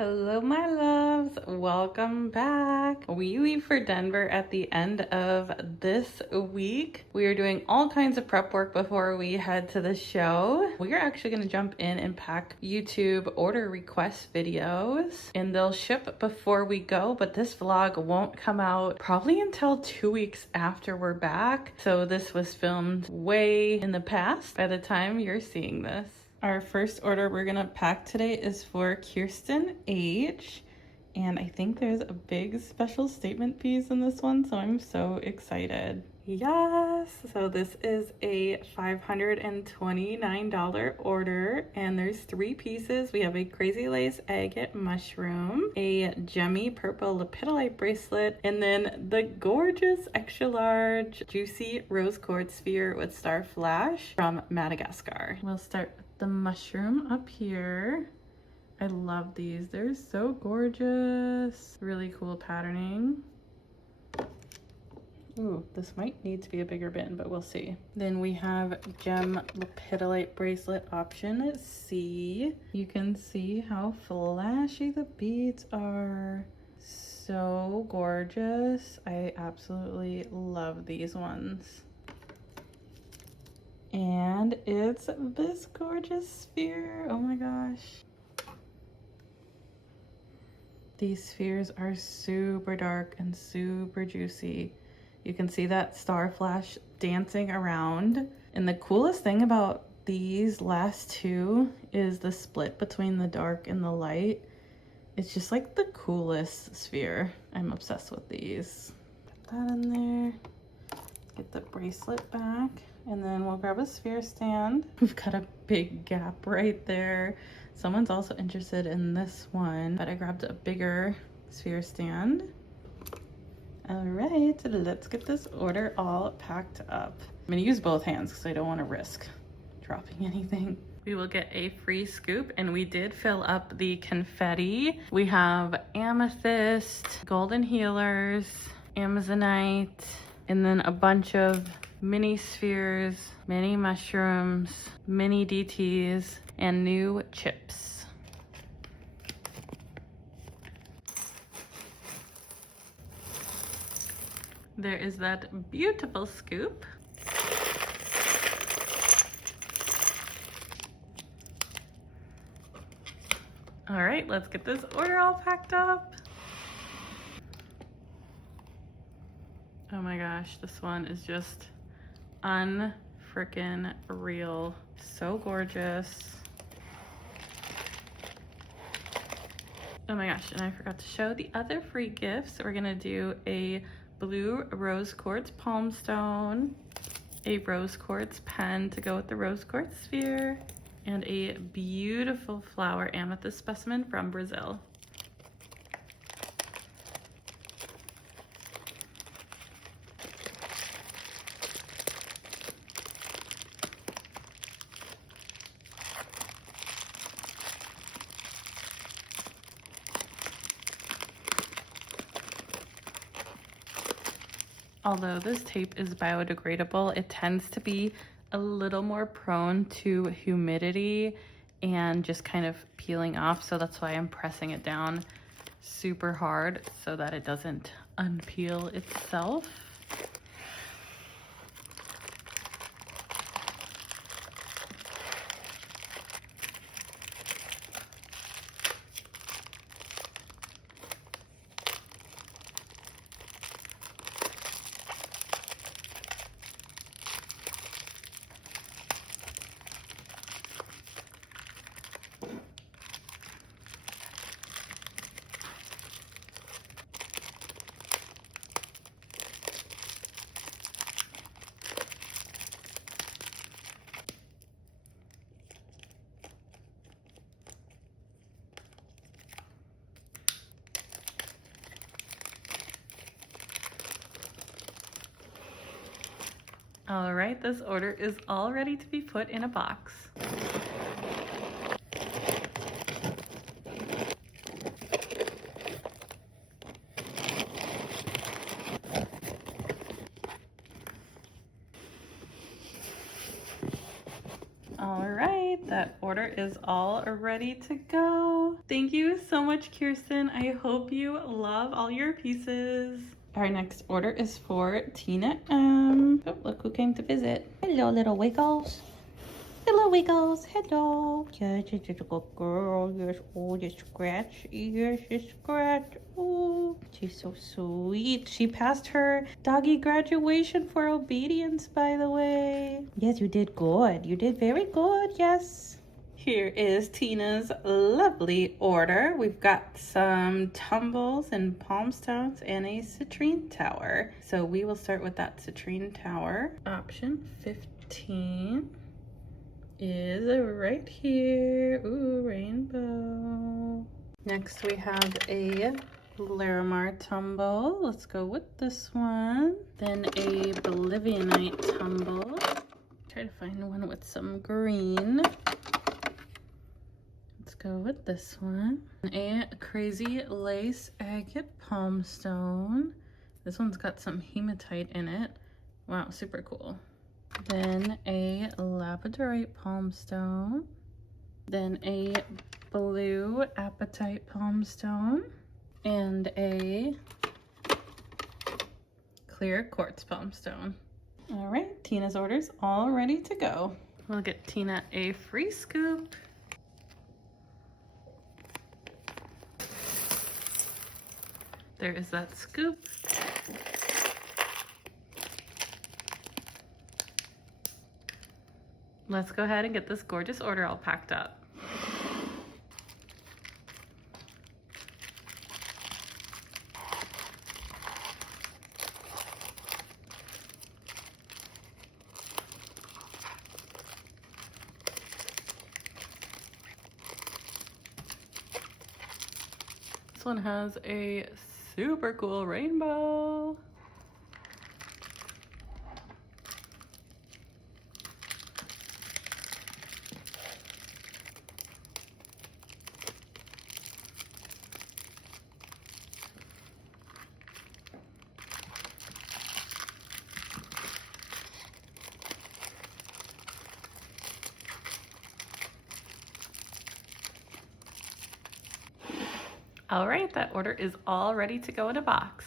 Hello, my loves. Welcome back. We leave for Denver at the end of this week. We are doing all kinds of prep work before we head to the show. We are actually going to jump in and pack YouTube order request videos, and they'll ship before we go, but this vlog won't come out probably until 2 weeks after we're back. So this was filmed way in the past by the time you're seeing this. Our first order we're gonna pack today is for Kirsten H. And I think there's a big special statement piece in this one, so I'm so excited. Yes! So this is a $529 order, and there's 3 pieces. We have a crazy lace agate mushroom, a gemmy purple lepidolite bracelet, and then the gorgeous extra large juicy rose quartz sphere with star flash from Madagascar. We'll start with the mushroom up here. I love these. They're so gorgeous. Really cool patterning. Ooh, this might need to be a bigger bin, but we'll see. Then we have gem lepidolite bracelet option C. You can see how flashy the beads are. So gorgeous. I absolutely love these ones. And it's this gorgeous sphere. Oh my gosh. These spheres are super dark and super juicy. You can see that star flash dancing around. And the coolest thing about these last 2 is the split between the dark and the light. It's just like the coolest sphere. I'm obsessed with these. Put that in there. Get the bracelet back. And then we'll grab a sphere stand. We've got a big gap right there. Someone's also interested in this one, but I grabbed a bigger sphere stand. All right, let's get this order all packed up. I'm gonna use both hands because I don't want to risk dropping anything. We will get a free scoop, and we did fill up the confetti. We have amethyst, golden healers, amazonite, and then a bunch of mini spheres, mini mushrooms, mini DTs, and new chips. There is that beautiful scoop. All right, let's get this order all packed up. Oh my gosh, this one is just unfrickin' real. So gorgeous. Oh my gosh, and I forgot to show the other free gifts. We're gonna do a blue rose quartz palm stone, a rose quartz pen to go with the rose quartz sphere, and a beautiful flower amethyst specimen from Brazil. Although this tape is biodegradable, it tends to be a little more prone to humidity and just kind of peeling off. So that's why I'm pressing it down super hard so that it doesn't unpeel itself. All right, this order is all ready to be put in a box. All right, that order is all ready to go. Thank you so much, Kirsten. I hope you love all your pieces. Our next order is for Tina M. Oh, look who came to visit. Hello, little Wiggles. Hello, Wiggles. Hello. Yes, it's a good girl. Yes, oh, you scratch. Yes, you scratch. Oh, she's so sweet. She passed her doggy graduation for obedience, by the way. Yes, you did good. You did very good. Yes. Here is Tina's lovely order. We've got some tumbles and palm stones and a citrine tower. So we will start with that citrine tower. Option 15 is right here. Ooh, rainbow. Next we have a Larimar tumble. Let's go with this one. Then a Bolivianite tumble. Try to find one with some green. Let's go with this one. A crazy lace agate palm stone. This one's got some hematite in it. Wow, super cool. Then a labradorite palm stone. Then a blue apatite palm stone. And a clear quartz palm stone. All right, Tina's order's all ready to go. We'll get Tina a free scoop. There is that scoop. Let's go ahead and get this gorgeous order all packed up. This one has a super cool rainbow. All right, that order is all ready to go in a box.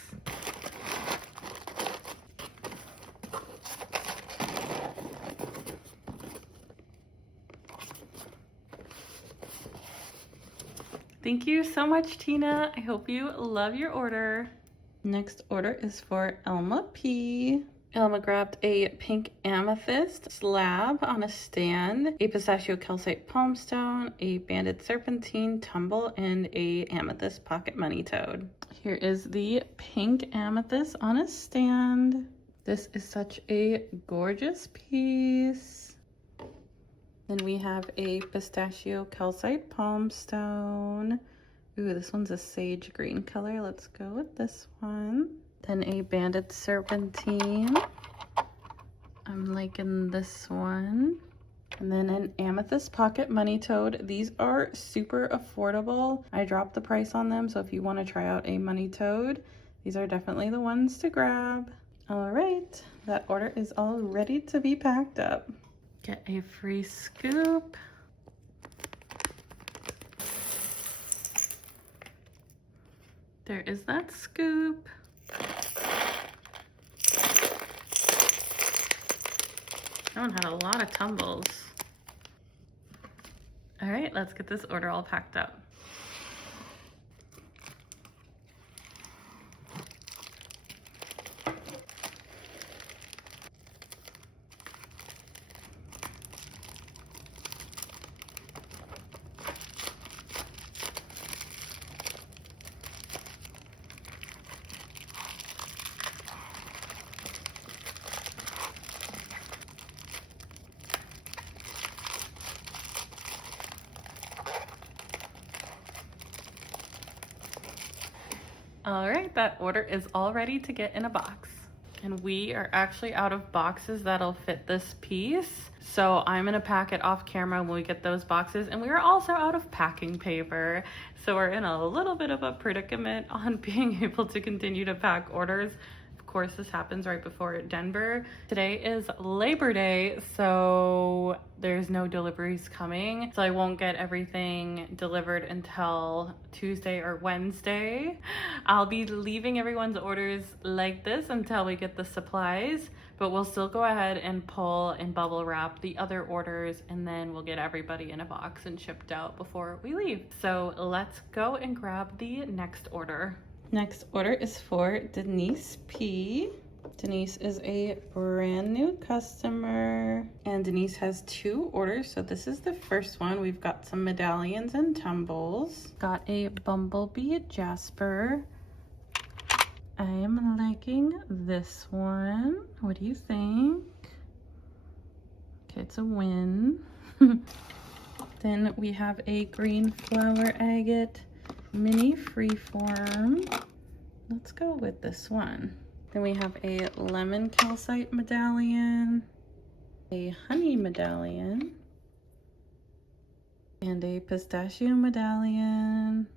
Thank you so much, Tina. I hope you love your order. Next order is for Elma P. Elma grabbed a pink amethyst slab on a stand, a pistachio calcite palm stone, a banded serpentine tumble, and a amethyst pocket money toad. Here is the pink amethyst on a stand. This is such a gorgeous piece. Then we have a pistachio calcite palm stone. Ooh, this one's a sage green color. Let's go with this one. Then a banded serpentine. I'm liking this one. And then an amethyst pocket money toad. These are super affordable. I dropped the price on them, so if you want to try out a money toad, these are definitely the ones to grab. All right, that order is all ready to be packed up. Get a free scoop. There is that scoop. That one had a lot of tumbles. All right, let's get this order all packed up. All right, that order is all ready to get in a box. And we are actually out of boxes that'll fit this piece. So I'm gonna pack it off camera when we get those boxes. And we are also out of packing paper. So we're in a little bit of a predicament on being able to continue to pack orders. Of course, this happens right before Denver. Today is Labor Day, so there's no deliveries coming. So I won't get everything delivered until Tuesday or Wednesday. I'll be leaving everyone's orders like this until we get the supplies, but we'll still go ahead and pull and bubble wrap the other orders, and then we'll get everybody in a box and shipped out before we leave. So let's go and grab the next order. Next order is for Denise P. Denise is a brand new customer, and Denise has 2 orders. So this is the first one. We've got some medallions and tumbles. Got a bumblebee jasper. I am liking this one. What do you think? Okay, it's a win. Then we have a green flower agate mini freeform. Let's go with this one. Then we have a lemon calcite medallion, a honey medallion, and a pistachio medallion.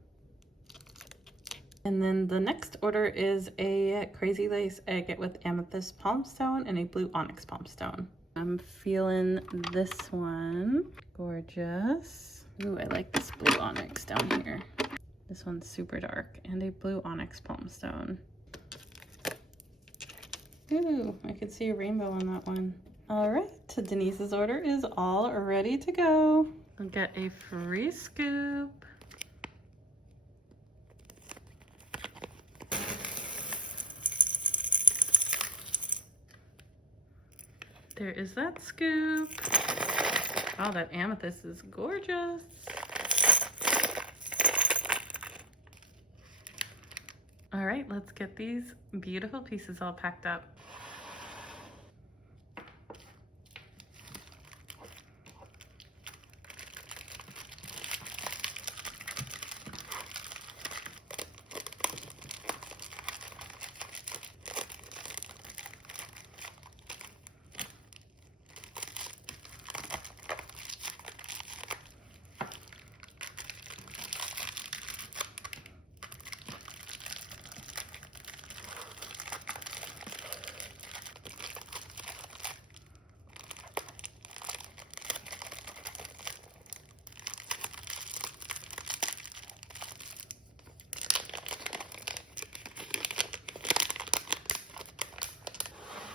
And then the next order is a crazy lace agate with amethyst palm stone and a blue onyx palm stone. I'm feeling this one. Gorgeous. Ooh, I like this blue onyx down here. This one's super dark, and a blue onyx palm stone. Ooh, I could see a rainbow on that one. All right, Denise's order is all ready to go. I'll get a free scoop. There is that scoop. Oh, that amethyst is gorgeous. All right, let's get these beautiful pieces all packed up.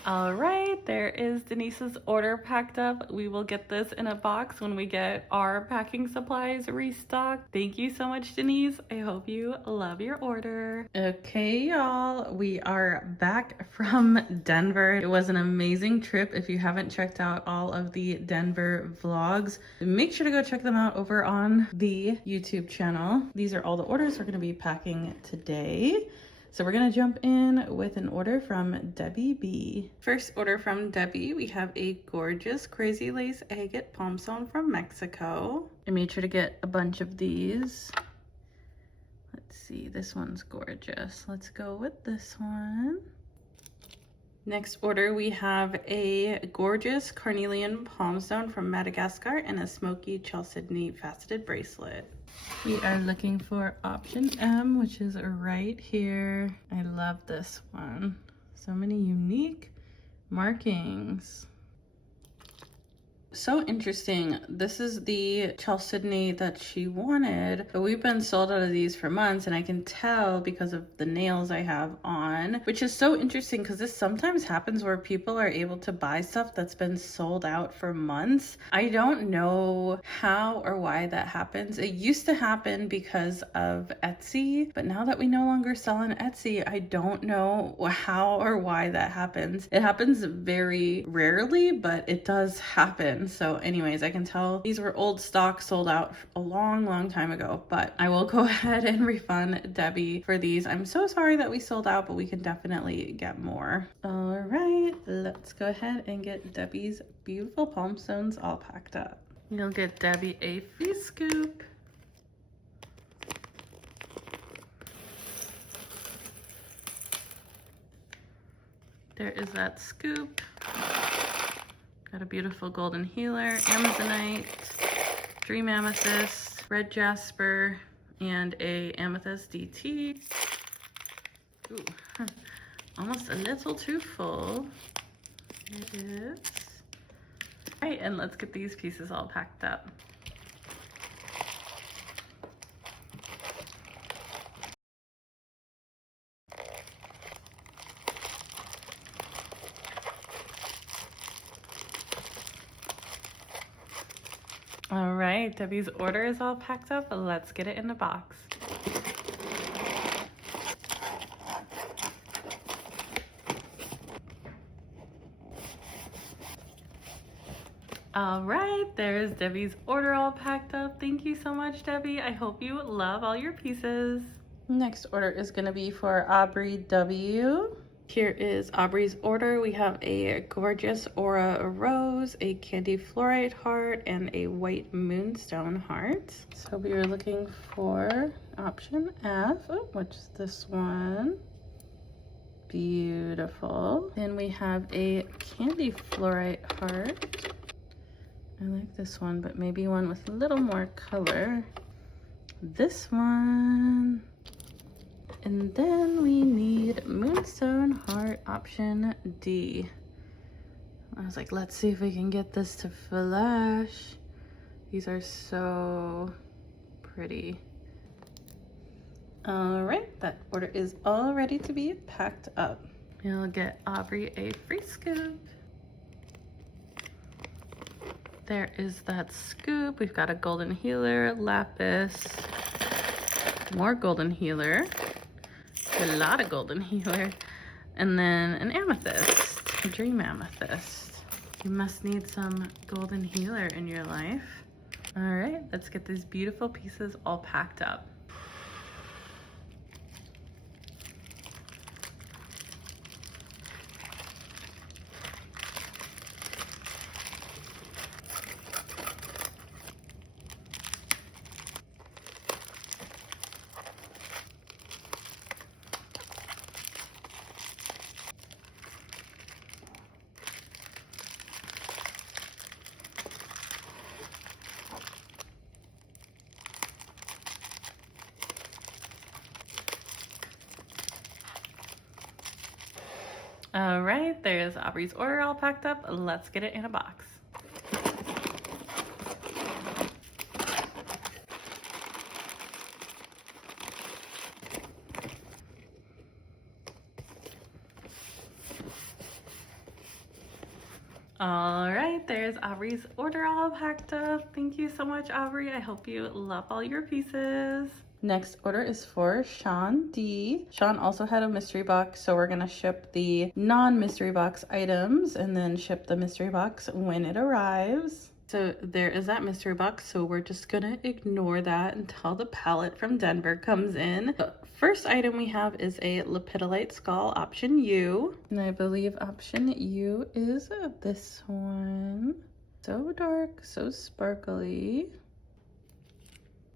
All right, there is Denise's order packed up. We will get this in a box when we get our packing supplies restocked. Thank you so much, Denise. I hope you love your order. Okay, y'all, we are back from Denver. It was an amazing trip. If you haven't checked out all of the Denver vlogs, make sure to go check them out over on the YouTube channel. These are all the orders we're going to be packing today. So we're gonna jump in with an order from Debbie B. First order from Debbie, we have a gorgeous crazy lace agate palm stone from Mexico. I made sure to get a bunch of these. Let's see, this one's gorgeous. Let's go with this one. Next order, we have a gorgeous carnelian palm stone from Madagascar and a smoky chalcedony faceted bracelet. We are looking for option M, which is right here. I love this one. So many unique markings. So interesting. This is the chalcedony that she wanted, but we've been sold out of these for months, and I can tell because of the nails I have on, which is so interesting because this sometimes happens where people are able to buy stuff that's been sold out for months. I don't know how or why that happens. It used to happen because of Etsy, but now that we no longer sell on Etsy, I don't know how or why that happens. It happens very rarely, but it does happen. So anyways, I can tell these were old stock, sold out a long time ago, but I will go ahead and refund Debbie for these. I'm so sorry that we sold out, but we can definitely get more. All right, let's go ahead and get Debbie's beautiful palm stones all packed up. You'll get Debbie a free scoop. There is that scoop. Got a beautiful golden healer, amazonite, dream amethyst, red jasper, and a amethyst DT. Ooh, almost a little too full. It is. All right, and let's get these pieces all packed up. All right, Debbie's order is all packed up. Let's get it in the box. All right, there's Debbie's order all packed up. Thank you so much, Debbie. I hope you love all your pieces. Next order is gonna be for Aubrey W. Here is Aubrey's order. We have a gorgeous Aura rose, a candy fluorite heart, and a white moonstone heart. So we are looking for option F, which is this one. Beautiful. Then we have a candy fluorite heart. I like this one, but maybe one with a little more color. This one. And then we need Moonstone Heart option D. I was like, let's see if we can get this to flash. These are so pretty. All right, that order is all ready to be packed up. We'll get Aubrey a free scoop. There is that scoop. We've got a golden healer, lapis, more golden healer, a lot of golden healer, and then an amethyst, a dream amethyst. You must need some golden healer in your life. All right, let's get these beautiful pieces all packed up. All right, there's Aubrey's order all packed up. Let's get it in a box. All right, there's Aubrey's order all packed up. Thank you so much, Aubrey. I hope you love all your pieces. Next order is for Sean D. Sean also had a mystery box, so we're gonna ship the non-mystery box items and then ship the mystery box when it arrives. So there is that mystery box, so we're just gonna ignore that until the palette from Denver comes in. The first item we have is a lepidolite skull, option U. And I believe option U is this one. So dark, so sparkly.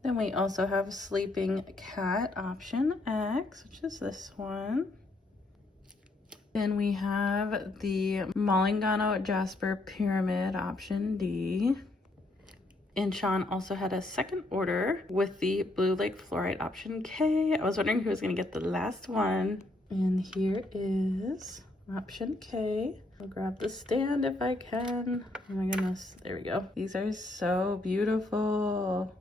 Then we also have Sleeping Cat option X, which is this one. Then we have the Molingano Jasper Pyramid option D. And Sean also had a second order with the Blue Lake Fluorite option K. I was wondering who was gonna get the last one. And here is option K. I'll grab the stand if I can. Oh my goodness, there we go. These are so beautiful.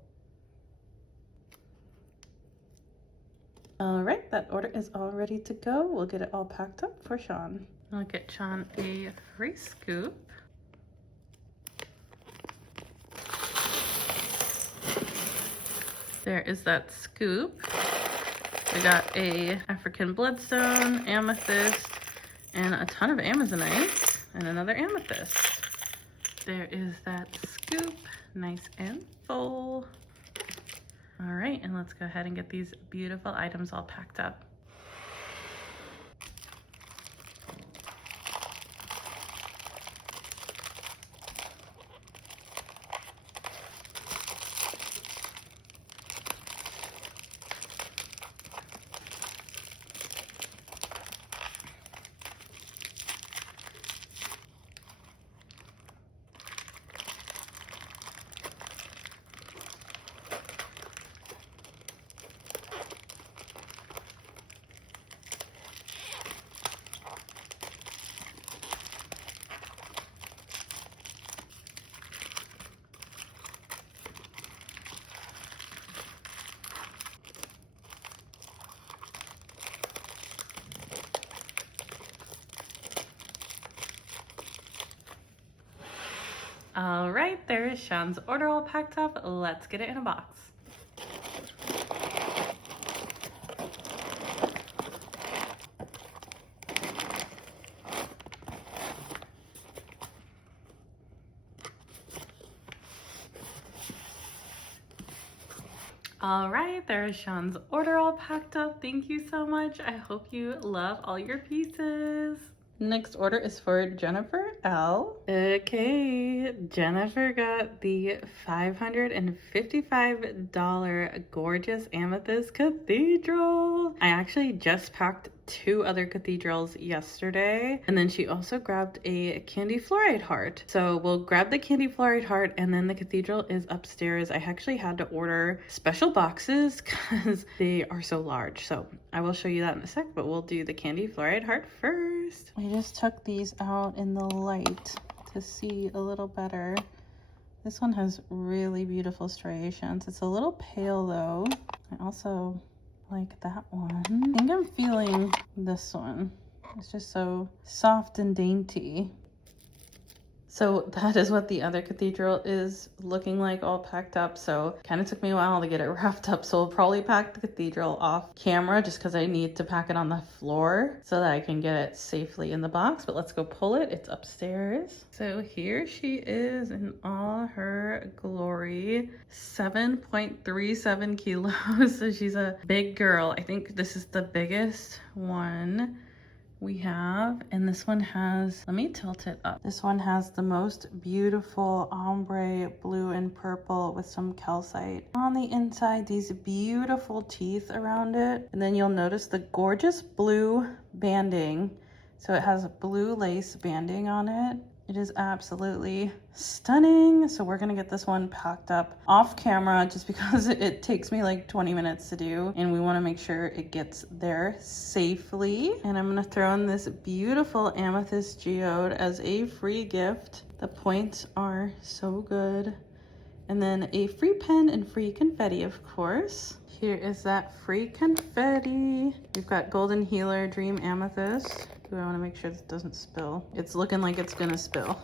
All right, that order is all ready to go. We'll get it all packed up for Sean. I'll get Sean a free scoop. There is that scoop. We got a African bloodstone, amethyst, and a ton of amazonite, and another amethyst. There is that scoop, nice and full. All right, and let's go ahead and get these beautiful items all packed up. All right, there's Sean's order all packed up. Let's get it in a box. All right, there's Sean's order all packed up. Thank you so much. I hope you love all your pieces. Next order is for Jennifer L. Okay, Jennifer got the $555 gorgeous amethyst cathedral. I actually just packed 2 other cathedrals yesterday, and then she also grabbed a candy fluoride heart. So we'll grab the candy fluoride heart, and then the cathedral is upstairs. I actually had to order special boxes because they are so large. So I will show you that in a sec, but we'll do the candy fluoride heart first. I just took these out in the light to see a little better. This one has really beautiful striations. It's a little pale though. I also like that one. I think I'm feeling this one. It's just so soft and dainty. So that is what the other cathedral is looking like, all packed up. So kind of took me a while to get it wrapped up. So we'll probably pack the cathedral off camera just because I need to pack it on the floor so that I can get it safely in the box. But let's go pull it. It's upstairs. So here she is in all her glory. 7.37 kilos. So she's a big girl. I think this is the biggest one we have, and this one has, let me tilt it up. This one has the most beautiful ombre blue and purple with some calcite on the inside, these beautiful teeth around it, and then you'll notice the gorgeous blue banding. So it has blue lace banding on it. It is absolutely stunning. So we're gonna get this one packed up off camera just because it takes me like 20 minutes to do, and we wanna make sure it gets there safely. And I'm gonna throw in this beautiful amethyst geode as a free gift. The points are so good. And then a free pen and free confetti, of course. Here is that free confetti. We've got Golden Healer Dream Amethyst. I want to make sure this doesn't spill. It's looking like it's gonna spill.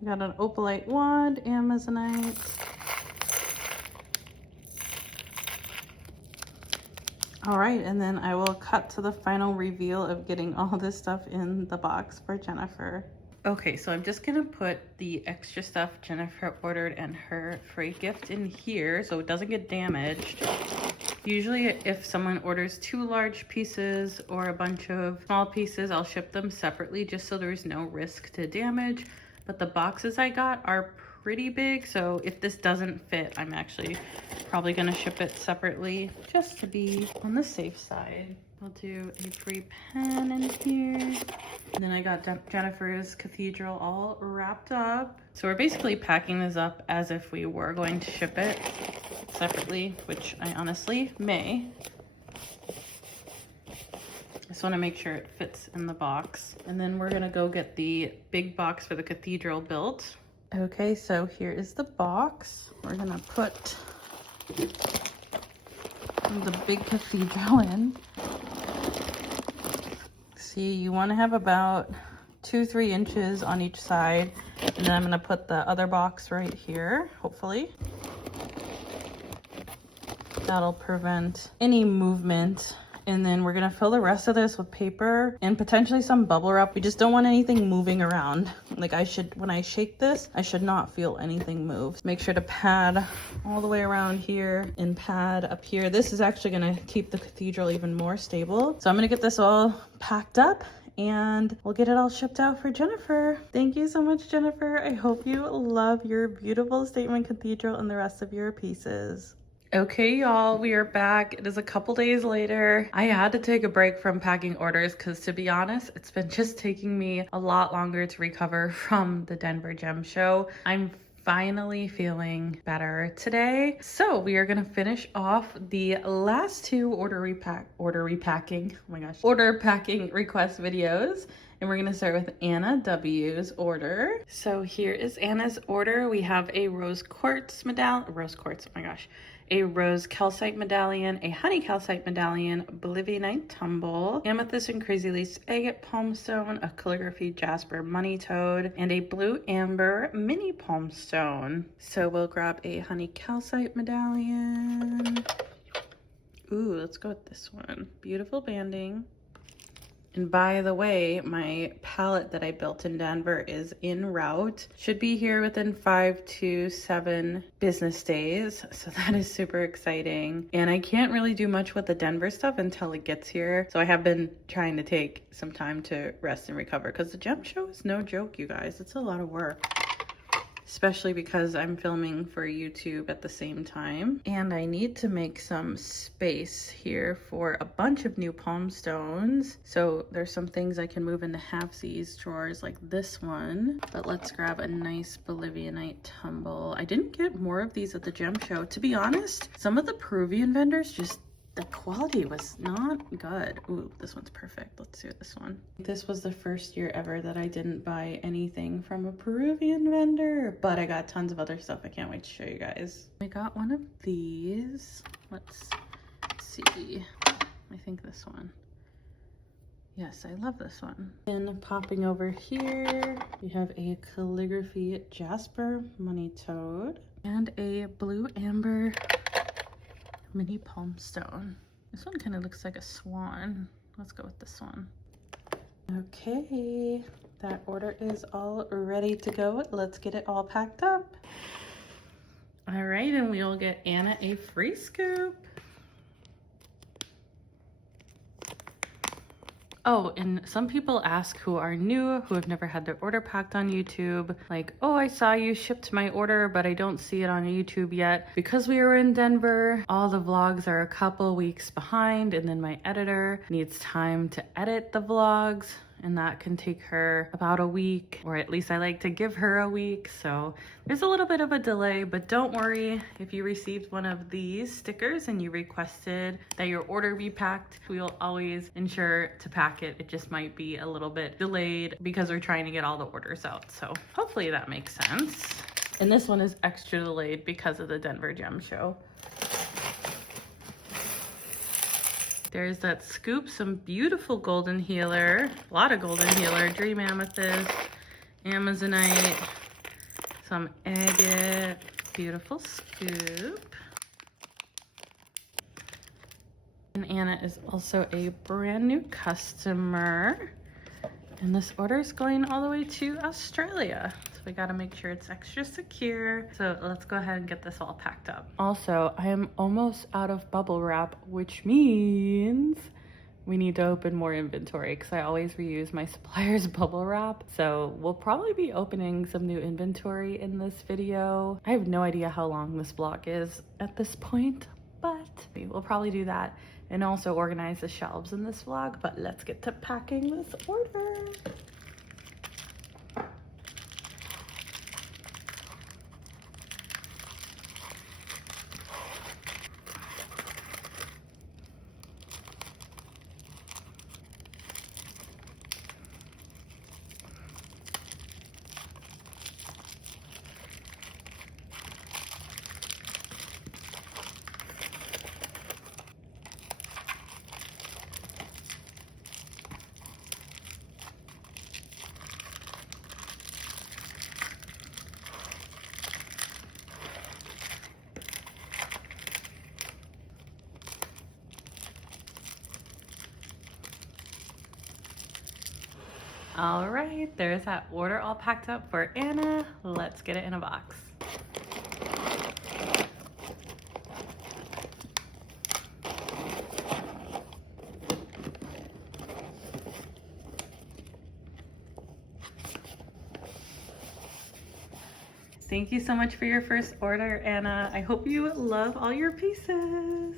We got an opalite wand, amazonite. All right, and then I will cut to the final reveal of getting all this stuff in the box for Jennifer. Okay, so I'm just gonna put the extra stuff Jennifer ordered and her free gift in here so it doesn't get damaged. Usually if someone orders 2 large pieces or a bunch of small pieces, I'll ship them separately just so there's no risk to damage. But the boxes I got are pretty big, so if this doesn't fit, I'm actually probably gonna ship it separately just to be on the safe side. I'll do a free pen in here. And then I got Jennifer's cathedral all wrapped up. So we're basically packing this up as if we were going to ship it separately, which I honestly may. Just want to make sure it fits in the box. And then we're gonna go get the big box for the cathedral built. Okay, so here is the box. We're gonna put the big cathedral in. See, you want to have about 2-3 inches on each side, and then I'm going to put the other box right here, hopefully. That'll prevent any movement. And then we're going to fill the rest of this with paper and potentially some bubble wrap. We just don't want anything moving around. Like when I shake this, I should not feel anything move. Make sure to pad all the way around here and pad up here. This is actually going to keep the cathedral even more stable. So I'm going to get this all packed up and we'll get it all shipped out for Jennifer. Thank you so much, Jennifer. I hope you love your beautiful statement cathedral and the rest of your pieces. Okay, y'all, we are back. It is a couple days later. I had to take a break from packing orders because, to be honest, it's been just taking me a lot longer to recover from the Denver Gem Show. I'm finally feeling better today. So we are gonna finish off the last 2 order packing request videos. And we're gonna start with Anna W's order. So here is Anna's order. We have a rose quartz medallion, a rose calcite medallion, a honey calcite medallion, bolivianite tumble, amethyst and crazy lace agate palm stone, a calligraphy jasper money toad, and a blue amber mini palm stone. So we'll grab a honey calcite medallion. Ooh, let's go with this one. Beautiful banding. And by the way, my palette that I built in Denver is en route. Should be here within 5 to 7 business days. So that is super exciting. And I can't really do much with the Denver stuff until it gets here. So I have been trying to take some time to rest and recover because the gem show is no joke, you guys. It's a lot of work. Especially because I'm filming for YouTube at the same time. And I need to make some space here for a bunch of new palm stones. So there's some things I can move into halfsies drawers like this one. But let's grab a nice Bolivianite tumble. I didn't get more of these at the gem show. To be honest, some of the Peruvian vendors just, the quality was not good. Ooh, this one's perfect. Let's do this one. This was the first year ever that I didn't buy anything from a Peruvian vendor, but I got tons of other stuff. I can't wait to show you guys. I got one of these. Let's see. I think this one. Yes, I love this one. And popping over here, we have a calligraphy jasper money toad and a blue amber mini palm stone. This one kind of looks like a swan. Let's go with this one. Okay, that order is all ready to go. Let's get it all packed up. All right, and we'll get Anna a free scoop. Oh, and some people ask who are new, who have never had their order packed on YouTube, like, oh, I saw you shipped my order, but I don't see it on YouTube yet. Because we were in Denver, all the vlogs are a couple weeks behind, and then my editor needs time to edit the vlogs, and that can take her about a week, or at least I like to give her a week. So there's a little bit of a delay, but don't worry. If you received one of these stickers and you requested that your order be packed, we will always ensure to pack it. It just might be a little bit delayed because we're trying to get all the orders out. So hopefully that makes sense. And this one is extra delayed because of the Denver Gem Show. There's that scoop, some beautiful golden healer, a lot of golden healer, dream amethyst, amazonite, some agate, beautiful scoop. And Anna is also a brand new customer. And this order is going all the way to Australia. So we gotta make sure it's extra secure. So let's go ahead and get this all packed up. Also, I am almost out of bubble wrap, which means we need to open more inventory because I always reuse my supplier's bubble wrap. So we'll probably be opening some new inventory in this video. I have no idea how long this vlog is at this point, but we'll probably do that and also organize the shelves in this vlog. But let's get to packing this order. All right, there's that order all packed up for Anna. Let's get it in a box. Thank you so much for your first order, Anna. I hope you love all your pieces.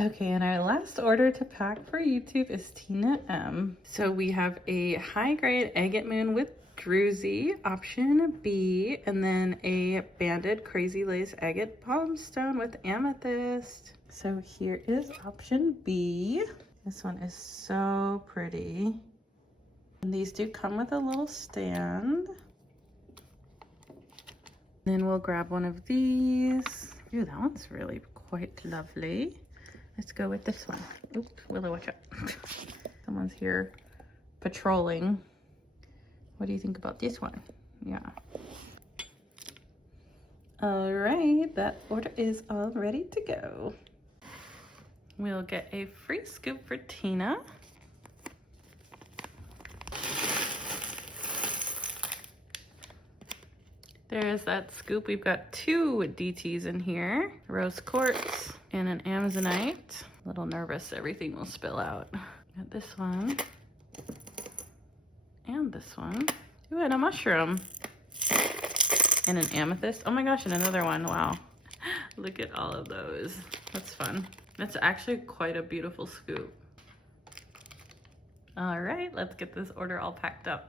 Okay, and our last order to pack for YouTube is Tina M. So we have a high grade agate moon with druzy, option B, and then a banded crazy lace agate palm stone with amethyst. So here is option B. This one is so pretty. And these do come with a little stand. Then we'll grab one of these. Ooh, that one's really quite lovely. Let's go with this one. Oops, Willow, watch out. Someone's here patrolling. What do you think about this one? Yeah. All right, that order is all ready to go. We'll get a free scoop for Tina. There's that scoop. We've got 2 DTs in here, rose quartz and an amazonite. A little nervous everything will spill out. Got this one and this one. Ooh, and a mushroom and an amethyst. Oh my gosh, and another one. Wow. Look at all of those. That's fun. That's actually quite a beautiful scoop. All right, let's get this order all packed up.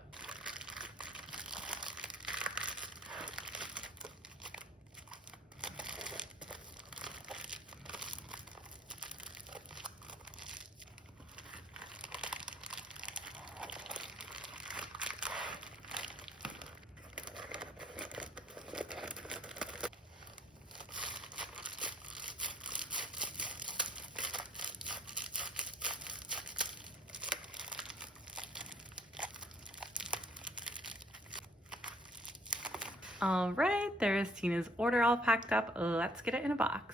All right, there's Tina's order all packed up. Let's get it in a box.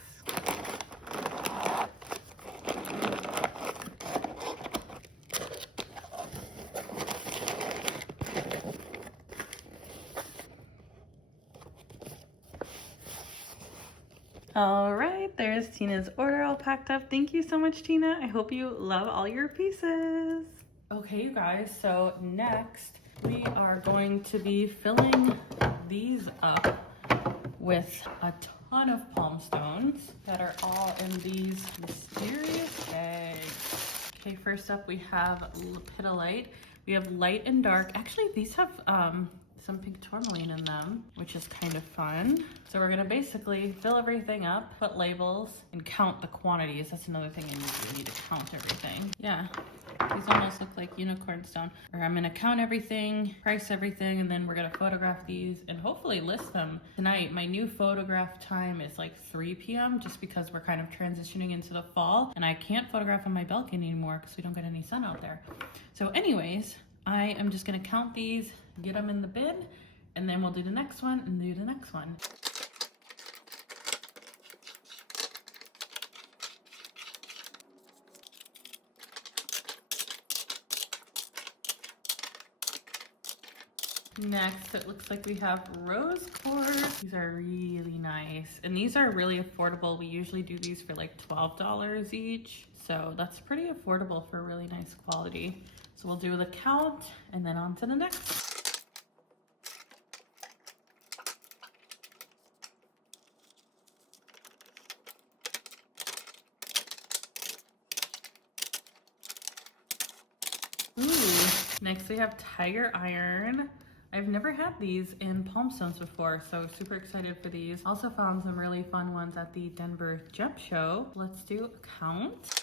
All right, there's Tina's order all packed up. Thank you so much, Tina. I hope you love all your pieces. Okay, you guys, so next we are going to be filling these up with a ton of palm stones that are all in these mysterious bags. Okay, first up we have lepidolite. We have light and dark. Actually, these have some pink tourmaline in them, which is kind of fun. So we're gonna basically fill everything up, put labels, and count the quantities. That's another thing you need to count everything. Yeah, these almost look like unicorn stone. Or I'm gonna count everything, price everything, and then we're gonna photograph these and hopefully list them tonight. My new photograph time is like 3 p.m. just because we're kind of transitioning into the fall and I can't photograph on my balcony anymore because we don't get any sun out there. So anyways, I am just gonna count these, get them in the bin, and then we'll do the next one and do the next one. Next, it looks like we have rose quartz. These are really nice. And these are really affordable. We usually do these for like $12 each. So that's pretty affordable for really nice quality. So we'll do the count and then on to the next. Ooh, next we have tiger iron. I've never had these in palm stones before, so super excited for these. Also found some really fun ones at the Denver Gem Show. Let's do a count.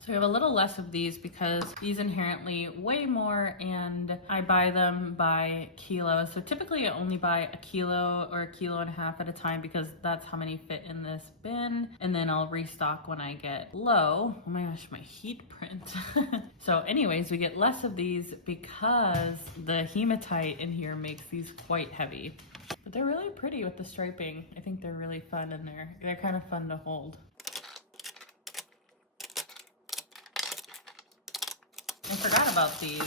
So we have a little less of these because these inherently weigh more and I buy them by kilo. So typically I only buy a kilo or 1.5 kilos at a time because that's how many fit in this bin. And then I'll restock when I get low. Oh my gosh, my heat print. So anyways, we get less of these because the hematite in here makes these quite heavy. But they're really pretty with the striping. I think they're really fun and they're kind of fun to hold. I forgot about these.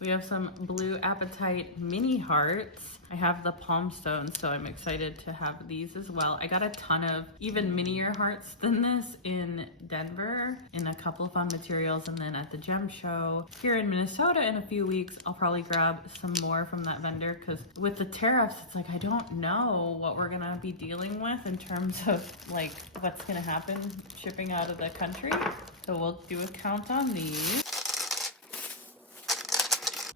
We have some blue apatite mini hearts. I have the palm stones, so I'm excited to have these as well. I got a ton of even minier hearts than this in Denver in a couple of fun materials, and then at the Gem Show here in Minnesota in a few weeks, I'll probably grab some more from that vendor because with the tariffs, it's like I don't know what we're gonna be dealing with in terms of like what's gonna happen shipping out of the country. So we'll do a count on these.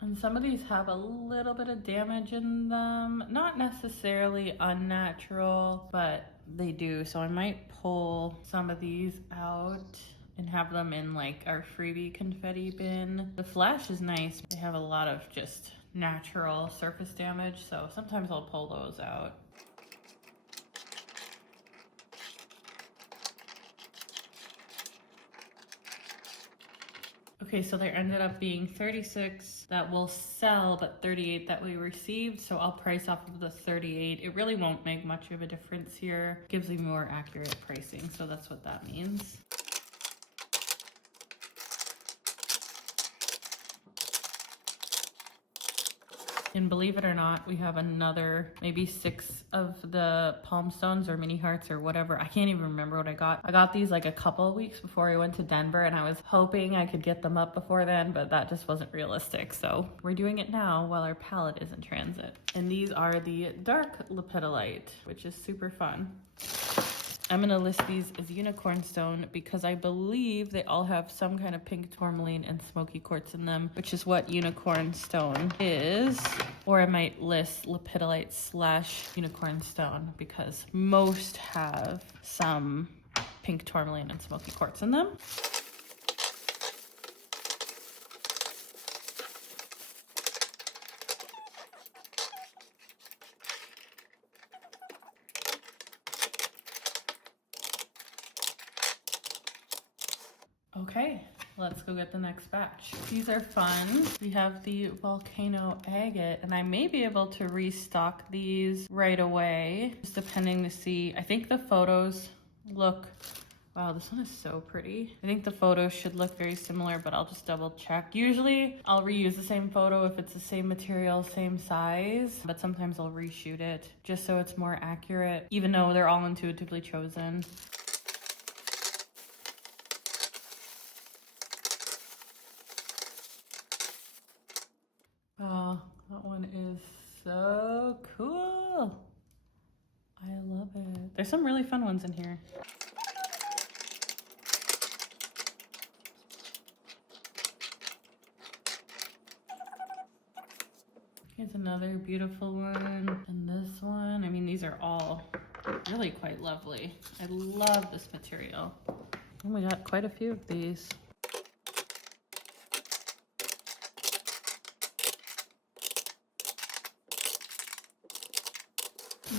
And some of these have a little bit of damage in them. Not necessarily unnatural, but they do. So I might pull some of these out and have them in like our freebie confetti bin. The flash is nice. They have a lot of just natural surface damage, so sometimes I'll pull those out. Okay, so there ended up being 36 that will sell, but 38 that we received. So I'll price off of the 38. It really won't make much of a difference here. It gives me more accurate pricing, so that's what that means. And believe it or not, we have another maybe 6 of the palm stones or mini hearts or whatever. I can't even remember what I got. I got these like a couple of weeks before I went to Denver, and I was hoping I could get them up before then, but that just wasn't realistic. So we're doing it now while our palette is in transit. And these are the dark lepidolite, which is super fun. I'm gonna list these as unicorn stone because I believe they all have some kind of pink tourmaline and smoky quartz in them, which is what unicorn stone is. Or I might list lepidolite / unicorn stone because most have some pink tourmaline and smoky quartz in them. Okay, let's go get the next batch. These are fun. We have the volcano agate, and I may be able to restock these right away, just depending to see. I think the photos look, wow, this one is so pretty. I think the photos should look very similar, but I'll just double check. Usually I'll reuse the same photo if it's the same material, same size, but sometimes I'll reshoot it just so it's more accurate, even though they're all intuitively chosen. Oh, that one is so cool. I love it. There's some really fun ones in here. Here's another beautiful one. And this one, I mean, these are all really quite lovely. I love this material. And we got quite a few of these.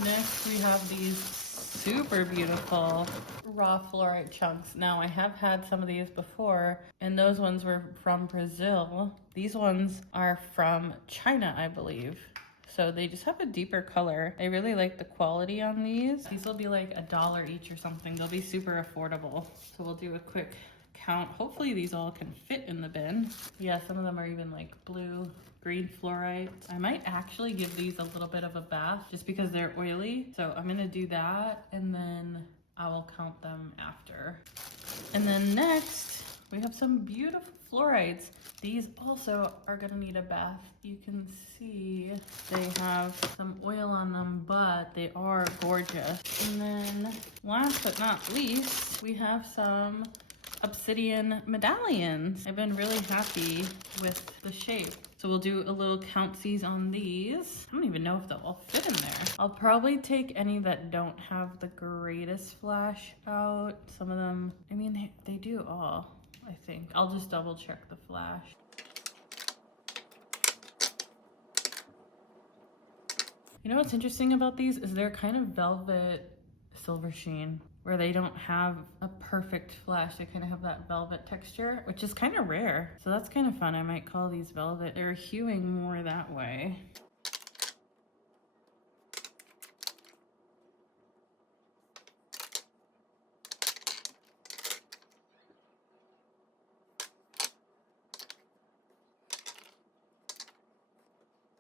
Next, we have these super beautiful raw fluorite chunks. Now, I have had some of these before, and those ones were from Brazil. These ones are from China, I believe. So they just have a deeper color. I really like the quality on these. These will be like $1 each or something. They'll be super affordable. So we'll do a quick count. Hopefully these all can fit in the bin. Yeah, some of them are even like blue, green fluorite. I might actually give these a little bit of a bath just because they're oily. So I'm gonna do that, and then I will count them after. And then next, we have some beautiful fluorites. These also are gonna need a bath. You can see they have some oil on them, but they are gorgeous. And then last but not least, we have some obsidian medallions. I've been really happy with the shape. So we'll do a little count-sies on these. I don't even know if they'll all fit in there. I'll probably take any that don't have the greatest flash out. Some of them, I mean, they do all, I think. I'll just double check the flash. You know what's interesting about these is they're kind of velvet silver sheen, where they don't have a perfect flash. They kind of have that velvet texture, which is kind of rare. So that's kind of fun. I might call these velvet. They're hewing more that way.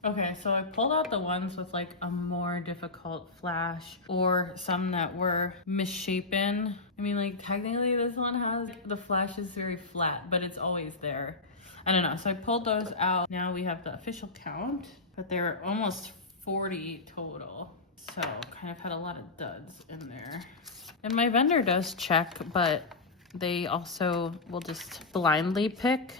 Okay, so I pulled out the ones with like a more difficult flash, or some that were misshapen. I mean, like technically this one has, the flash is very flat, but it's always there. I don't know, so I pulled those out. Now we have the official count, but there are almost 40 total. So kind of had a lot of duds in there. And my vendor does check, but they also will just blindly pick,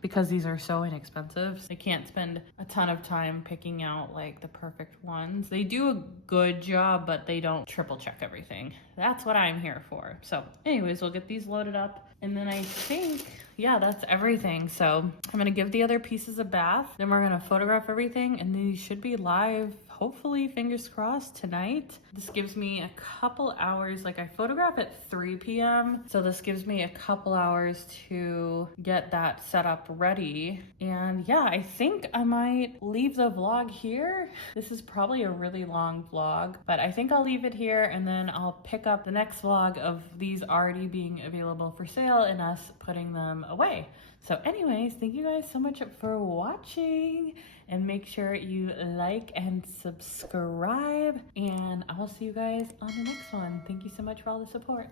because these are so inexpensive. They can't spend a ton of time picking out like the perfect ones. They do a good job, but they don't triple check everything. That's what I'm here for. So anyways, we'll get these loaded up. And then I think, yeah, that's everything. So I'm gonna give the other pieces a bath. Then we're gonna photograph everything, and these should be live hopefully, fingers crossed, tonight. This gives me a couple hours, like I photograph at 3 p.m. So this gives me a couple hours to get that set up ready. And yeah, I think I might leave the vlog here. This is probably a really long vlog, but I think I'll leave it here and then I'll pick up the next vlog of these already being available for sale and us putting them away. So anyways, thank you guys so much for watching, and make sure you like and subscribe, and I'll see you guys on the next one. Thank you so much for all the support.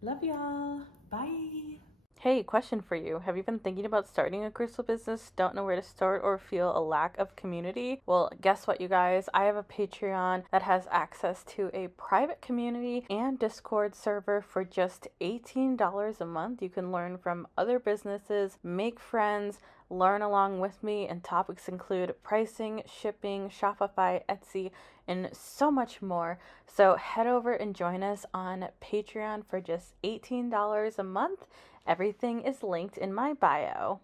Love y'all. Bye. Hey, question for you. Have you been thinking about starting a crystal business, don't know where to start, or feel a lack of community? Well, guess what, you guys? I have a Patreon that has access to a private community and Discord server for just $18 a month. You can learn from other businesses, make friends, learn along with me, and topics include pricing, shipping, Shopify, Etsy, and so much more. So head over and join us on Patreon for just $18 a month. Everything is linked in my bio.